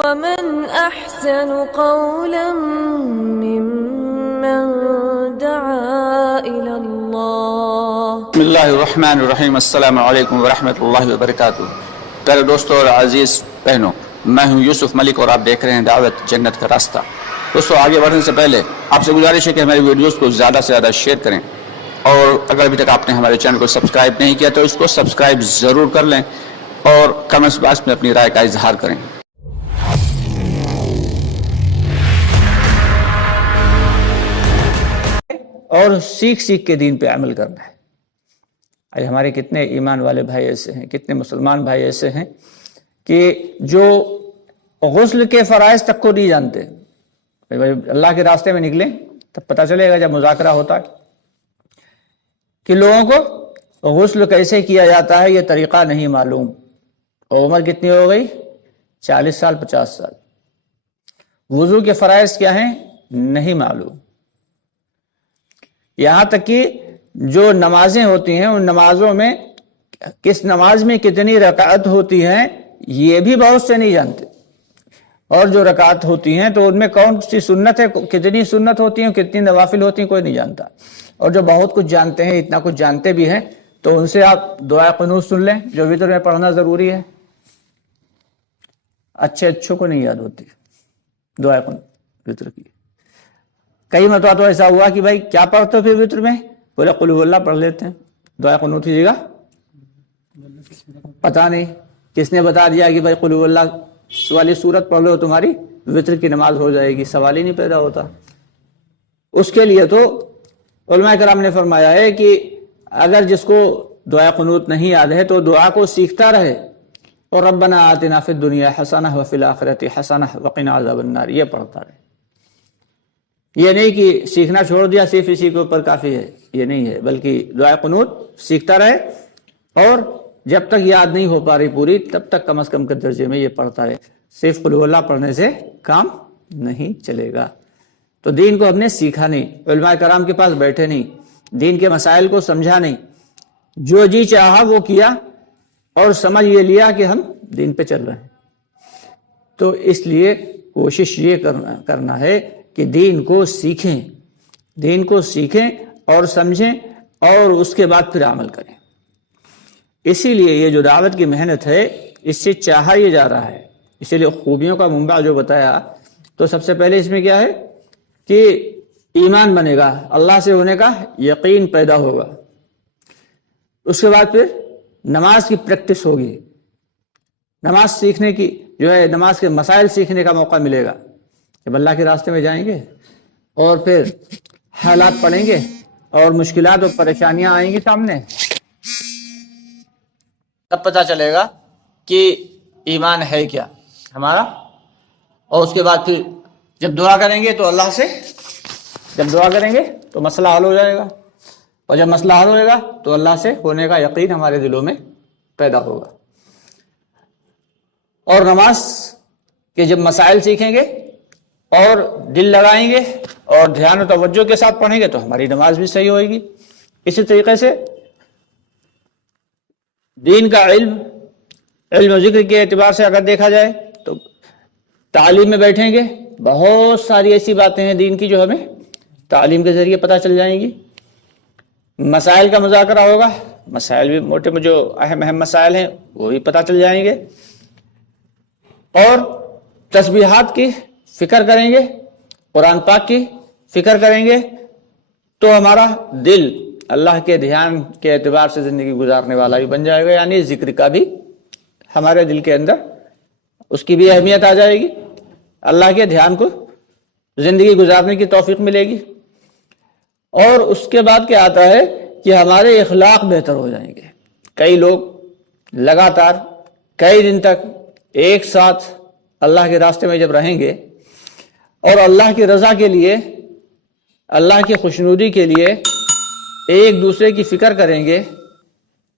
ومن أحسن قولا ممن دعا إلى الله. بسم اللہ الرحمن الرحیم. السلام علیکم ورحمۃ اللہ وبرکاتہ. پیارے دوستوں اور عزیز بہنوں، میں ہوں یوسف ملک اور آپ دیکھ رہے ہیں دعوت جنت کا راستہ. دوستوں، آگے بڑھنے سے پہلے آپ سے گزارش ہے کہ ہماری ویڈیوز کو زیادہ سے زیادہ شیئر کریں، اور اگر ابھی تک آپ نے ہمارے چینل کو سبسکرائب نہیں کیا تو اس کو سبسکرائب ضرور کر لیں اور کمنٹس باکس میں اپنی رائے کا اظہار کریں. اور سیکھ سیکھ کے دین پہ عمل کرنا ہے. آج ہمارے کتنے ایمان والے بھائی ایسے ہیں، کتنے مسلمان بھائی ایسے ہیں کہ جو غسل کے فرائض تک کو نہیں جانتے. اللہ کے راستے میں نکلیں تب پتہ چلے گا جب مذاکرہ ہوتا ہے کہ لوگوں کو غسل کیسے کیا جاتا ہے یہ طریقہ نہیں معلوم. اور عمر کتنی ہو گئی؟ 40 سال 50 سال. وضو کے فرائض کیا ہیں نہیں معلوم. یہاں تک کہ جو نمازیں ہوتی ہیں ان نمازوں میں کس نماز میں کتنی رکعت ہوتی ہیں یہ بھی بہت سے نہیں جانتے. اور جو رکعت ہوتی ہیں تو ان میں کون سی سنت ہے، کتنی سنت ہوتی ہیں، کتنی نوافل ہوتی ہیں، کوئی نہیں جانتا. اور جو بہت کچھ جانتے ہیں، اتنا کچھ جانتے بھی ہیں، تو ان سے آپ دعائے قنوت سن لیں جو وتر میں پڑھنا ضروری ہے. اچھوں کو نہیں یاد ہوتی دعائے قنوت وتر کی. کئی مرتبہ تو ایسا ہوا کہ بھائی کیا پڑھتے ہو پھر وتر میں؟ بولے قل هو اللہ پڑھ لیتے ہیں. دعائے قنوت کی جگہ پتہ نہیں کس نے بتا دیا کہ بھائی قل هو اللہ والی سورت پڑھ لو تمہاری وتر کی نماز ہو جائے گی. سوال ہی نہیں پیدا ہوتا. اس کے لیے تو علماء کرام نے فرمایا ہے کہ اگر جس کو دعائے قنوت نہیں یاد ہے تو دعا کو سیکھتا رہے اور ربنا آتنا فی الدنیا حسنہ وفی الآخرۃ حسنہ وقنا عذاب النار یہ پڑھتا رہے. یہ نہیں کہ سیکھنا چھوڑ دیا صرف اسی کے اوپر کافی ہے، یہ نہیں ہے، بلکہ دعائے قنوت سیکھتا رہے اور جب تک یاد نہیں ہو پا رہی پوری تب تک کم از کم کے درجے میں یہ پڑھتا رہے. صرف قل اللہ پڑھنے سے کام نہیں چلے گا. تو دین کو ہم نے سیکھا نہیں، علماء کرام کے پاس بیٹھے نہیں، دین کے مسائل کو سمجھا نہیں، جو جی چاہا وہ کیا اور سمجھ یہ لیا کہ ہم دین پہ چل رہے ہیں. تو اس لیے کوشش یہ کرنا ہے کہ دین کو سیکھیں، دین کو سیکھیں اور سمجھیں اور اس کے بعد پھر عمل کریں. اسی لیے یہ جو دعوت کی محنت ہے اس سے چاہا یہ جا رہا ہے. اسی لیے خوبیوں کا منبع جو بتایا تو سب سے پہلے اس میں کیا ہے کہ ایمان بنے گا، اللہ سے ہونے کا یقین پیدا ہوگا. اس کے بعد پھر نماز کی پریکٹس ہوگی، نماز سیکھنے کی جو ہے نماز کے مسائل سیکھنے کا موقع ملے گا. جب اللہ کے راستے میں جائیں گے اور پھر حالات پڑیں گے اور مشکلات اور پریشانیاں آئیں گی سامنے، تب پتہ چلے گا کہ ایمان ہے کیا ہمارا. اور اس کے بعد پھر جب دعا کریں گے تو اللہ سے جب دعا کریں گے تو مسئلہ حل ہو جائے گا، اور جب مسئلہ حل ہوئے گا تو اللہ سے ہونے کا یقین ہمارے دلوں میں پیدا ہوگا. اور نماز کے جب مسائل سیکھیں گے اور دل لگائیں گے اور دھیان و توجہ کے ساتھ پڑھیں گے تو ہماری نماز بھی صحیح ہوئے گی. اسی طریقے سے دین کا علم و ذکر کے اعتبار سے اگر دیکھا جائے تو تعلیم میں بیٹھیں گے، بہت ساری ایسی باتیں ہیں دین کی جو ہمیں تعلیم کے ذریعے پتہ چل جائیں گی. مسائل کا مذاکرہ ہوگا، مسائل بھی موٹے جو اہم مسائل ہیں وہ بھی پتہ چل جائیں گے. اور تسبیحات کی فکر کریں گے، قرآن پاک کی فکر کریں گے تو ہمارا دل اللہ کے دھیان کے اعتبار سے زندگی گزارنے والا بھی بن جائے گا. یعنی ذکر کا بھی ہمارے دل کے اندر اس کی بھی اہمیت آ جائے گی، اللہ کے دھیان کو زندگی گزارنے کی توفیق ملے گی. اور اس کے بعد کیا آتا ہے کہ ہمارے اخلاق بہتر ہو جائیں گے. کئی لوگ لگاتار کئی دن تک ایک ساتھ اللہ کے راستے میں جب رہیں گے اور اللہ کی رضا کے لیے، اللہ کی خوشنودی کے لیے ایک دوسرے کی فکر کریں گے،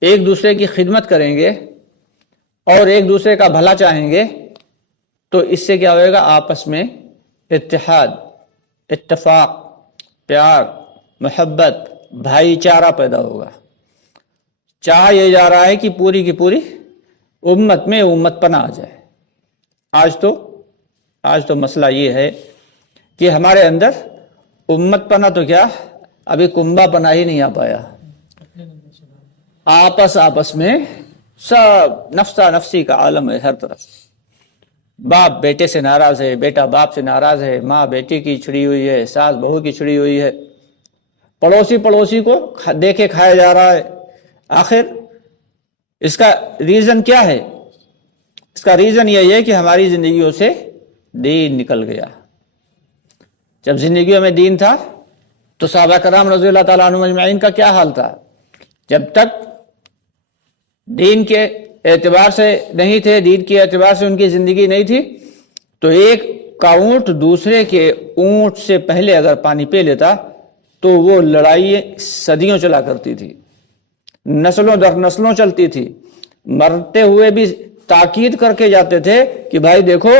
ایک دوسرے کی خدمت کریں گے اور ایک دوسرے کا بھلا چاہیں گے تو اس سے کیا ہوئے گا؟ آپس میں اتحاد، اتفاق، پیار، محبت، بھائی چارہ پیدا ہوگا. چاہا یہ جا رہا ہے کہ پوری کی پوری امت میں امت پناہ آ جائے. آج تو آج تو مسئلہ یہ ہے کہ ہمارے اندر امت پنا تو کیا ابھی کنبا پنا ہی نہیں آ پایا. آپس میں سب نفسا نفسی کا عالم ہے ہر طرف. باپ بیٹے سے ناراض ہے, بیٹا باپ سے ناراض ہے, ماں بیٹی کی چھڑی ہوئی ہے, ساس بہو کی چھڑی ہوئی ہے, پڑوسی کو دیکھے کھایا جا رہا ہے. آخر اس کا ریزن کیا ہے؟ اس کا ریزن یہ ہے کہ ہماری زندگیوں سے دین نکل گیا. جب زندگیوں میں دین تھا تو صحابہ کرام رضی اللہ تعالیٰ عنہم اجمعین کا کیا حال تھا؟ جب تک دین کے اعتبار سے نہیں تھے, دین کے اعتبار سے ان کی زندگی نہیں تھی, تو ایک کا اونٹ دوسرے کے اونٹ سے پہلے اگر پانی پی لیتا تو وہ لڑائی صدیوں چلا کرتی تھی, نسلوں در نسلوں چلتی تھی. مرتے ہوئے بھی تاکید کر کے جاتے تھے کہ بھائی دیکھو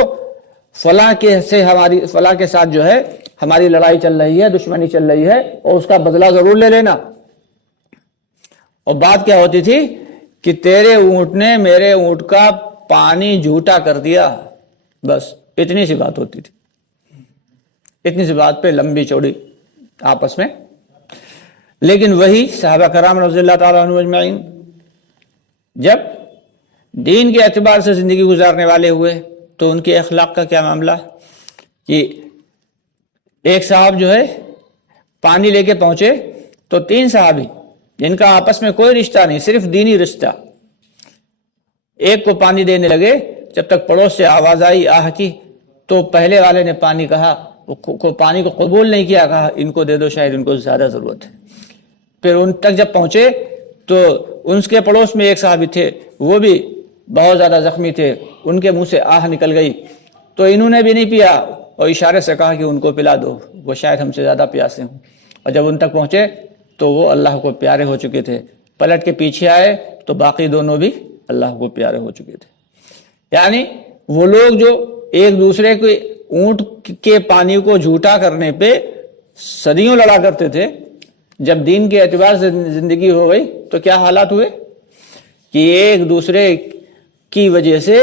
فلاں کے ساتھ جو ہے ہماری لڑائی چل رہی ہے, دشمنی چل رہی ہے, اور اس کا بدلہ ضرور لے لینا. اور بات کیا ہوتی تھی کہ تیرے اونٹ نے میرے اونٹ کا پانی جھوٹا کر دیا, بس اتنی سی بات ہوتی تھی. اتنی سی بات پہ لمبی چوڑی آپس میں. لیکن وہی صحابہ کرام رضی اللہ تعالیٰ عنہم اجمعین جب دین کے اعتبار سے زندگی گزارنے والے ہوئے تو ان کے اخلاق کا کیا معاملہ کہ ایک صاحب جو ہے پانی لے کے پہنچے تو 3 صحابی جن کا آپس میں کوئی رشتہ نہیں, صرف دینی رشتہ, ایک کو پانی دینے لگے. جب تک پڑوس سے آواز آئی آہ کی تو پہلے والے نے پانی کہا, پانی کو قبول نہیں کیا, کہا ان کو دے دو, شاید ان کو زیادہ ضرورت ہے. پھر ان تک جب پہنچے تو ان کے پڑوس میں ایک صحابی تھے, وہ بھی بہت زیادہ زخمی تھے, ان کے منہ سے آہ نکل گئی, تو انہوں نے بھی نہیں پیا اور اشارے سے کہا کہ ان کو پلا دو, وہ شاید ہم سے زیادہ پیاسے ہوں. اور جب ان تک پہنچے تو وہ اللہ کو پیارے ہو چکے تھے. پلٹ کے پیچھے آئے تو باقی دونوں بھی اللہ کو پیارے ہو چکے تھے. یعنی وہ لوگ جو ایک دوسرے کے اونٹ کے پانی کو جھوٹا کرنے پہ صدیوں لڑا کرتے تھے, جب دین کے اعتبار سے زندگی ہو گئی تو کیا حالات ہوئے کہ ایک دوسرے کی وجہ سے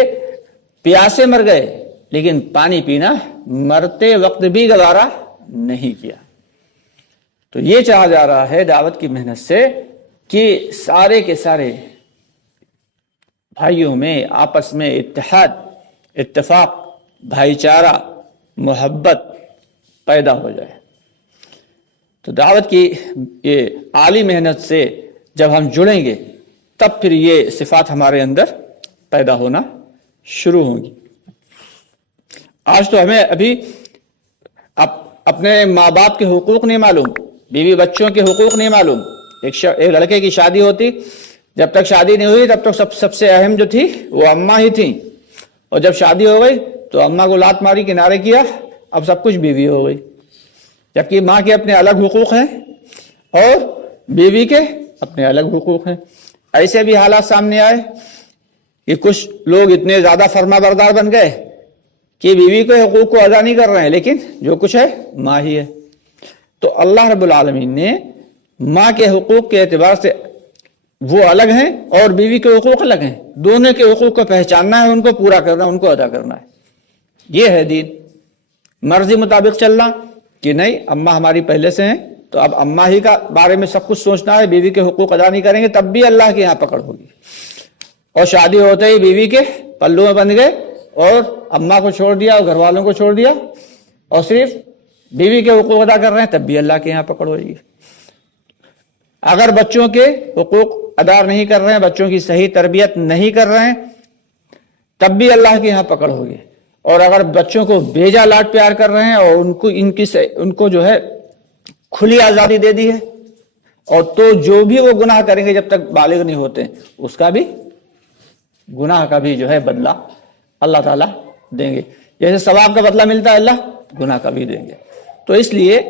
پیاسے مر گئے, لیکن پانی پینا مرتے وقت بھی گوارا نہیں کیا. تو یہ چاہا جا رہا ہے دعوت کی محنت سے کہ سارے کے سارے بھائیوں میں آپس میں اتحاد, اتفاق, بھائی چارہ, محبت پیدا ہو جائے. تو دعوت کی یہ عالی محنت سے جب ہم جڑیں گے تب پھر یہ صفات ہمارے اندر پیدا ہونا شروع ہوں گی. آج تو ہمیں ابھی اپنے ماں باپ کے حقوق نہیں معلوم, بیوی بچوں کے حقوق نہیں معلوم. ایک لڑکے کی شادی ہوتی, جب تک شادی نہیں ہوئی تب تک سب سے اہم جو تھی وہ اماں ہی تھیں, اور جب شادی ہو گئی تو اماں کو لات ماری, کنارے کیا, اب سب کچھ بیوی ہو گئی. جبکہ ماں کے اپنے الگ حقوق ہیں اور بیوی کے اپنے الگ حقوق ہیں. ایسے بھی حالات سامنے آئے کہ کچھ لوگ اتنے زیادہ فرما بردار بن گئے کہ بیوی کے حقوق کو ادا نہیں کر رہے ہیں, لیکن جو کچھ ہے ماں ہی ہے. تو اللہ رب العالمین نے ماں کے حقوق کے اعتبار سے وہ الگ ہیں اور بیوی کے حقوق الگ ہیں. دونوں کے حقوق کو پہچاننا ہے, ان کو پورا کرنا, ان کو ادا کرنا ہے. یہ ہے دین. مرضی مطابق چلنا کہ نہیں اماں ہماری پہلے سے ہیں تو اب اماں ہی کا بارے میں سب کچھ سوچنا ہے, بیوی کے حقوق ادا نہیں کریں گے تب بھی اللہ کے یہاں پکڑ ہوگی. اور شادی ہوتے ہی بیوی کے پلوں میں بندھ گئے اور اماں کو چھوڑ دیا اور گھر والوں کو چھوڑ دیا اور صرف بیوی کے حقوق ادا کر رہے ہیں, تب بھی اللہ کے یہاں پکڑ ہوگی. اگر بچوں کے حقوق ادا نہیں کر رہے ہیں, بچوں کی صحیح تربیت نہیں کر رہے ہیں, تب بھی اللہ کے یہاں پکڑ ہوگی. اور اگر بچوں کو بیجا لاڈ پیار کر رہے ہیں اور ان کو جو ہے کھلی آزادی دے دی ہے, اور تو جو بھی وہ گناہ کریں گے جب تک بالغ نہیں ہوتے اس کا بھی گناہ کا بھی جو ہے بدلہ اللہ تعالیٰ دیں گے. جیسے ثواب کا بدلہ ملتا ہے اللہ گناہ کا بھی دیں گے. تو اس لیے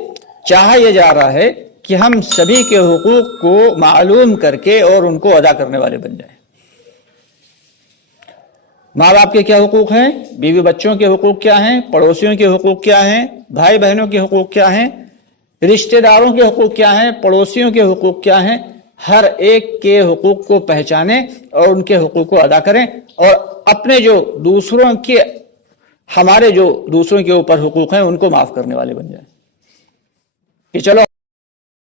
چاہا یہ جا رہا ہے کہ ہم سبھی کے حقوق کو معلوم کر کے اور ان کو ادا کرنے والے بن جائیں. ماں باپ کے کیا حقوق ہیں, بیوی بچوں کے حقوق کیا ہیں, پڑوسیوں کے حقوق کیا ہیں, بھائی بہنوں کے حقوق کیا ہیں, رشتہ داروں کے حقوق کیا ہیں, پڑوسیوں کے حقوق کیا ہیں. ہر ایک کے حقوق کو پہچانیں اور ان کے حقوق کو ادا کریں, اور اپنے جو دوسروں کے ہمارے جو دوسروں کے اوپر حقوق ہیں ان کو معاف کرنے والے بن جائیں کہ چلو